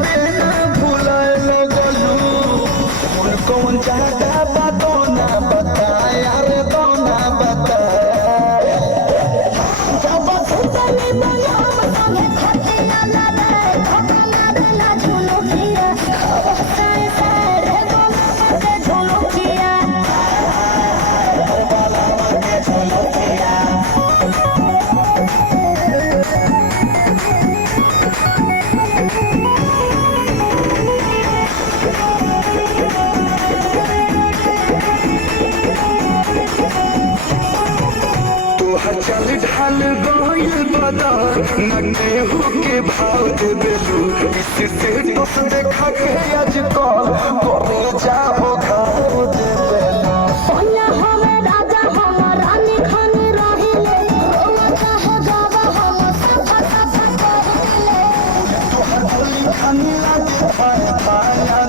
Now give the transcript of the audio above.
बिना भुलाए लगलू कौन चाहता बातों ना बता यार दोना बता जब सुतली बना संगे खटे ना लाले धोखा मारे ना झूलो किया साए साए रे बोला के झूलो किया बाला के झूलो किया चल ढाल गइल बदर नन्हे होके भाव दे बेलू इससे दोस्त देखा के आज कॉल करे जाओ घाव दे बेलू सोना हमें राजा हम रानी खान रहिले रोवा चाहे गावा हम सफा सफा कर ले तोहर बोली खानी लागे पाए पाया